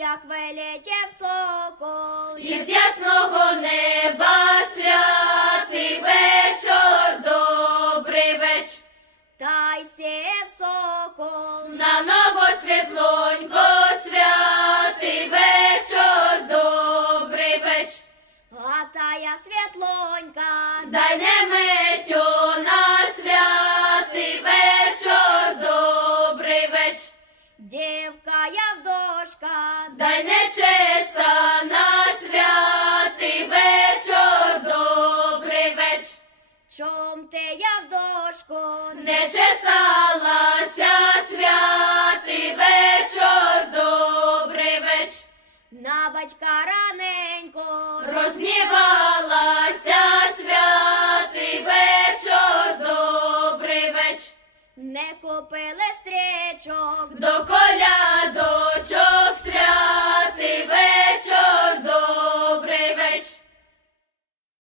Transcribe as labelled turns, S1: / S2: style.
S1: як велетів сокол.
S2: Із ясного неба святий вечір, добрий веч.
S1: Та й сів сокол.
S2: На ново світлонько, святий вечір, добрий веч.
S1: А тая світлонька,
S2: Дай не метьо
S1: дівка явдошка,
S2: Дай не чеса на святий вечір, добрий веч.
S1: чом ти явдошко,
S2: Не чесалася святий вечір, добрий веч.
S1: на батька раненько,
S2: Рознівалася святий вечір, добрий веч.
S1: не купили стрічок,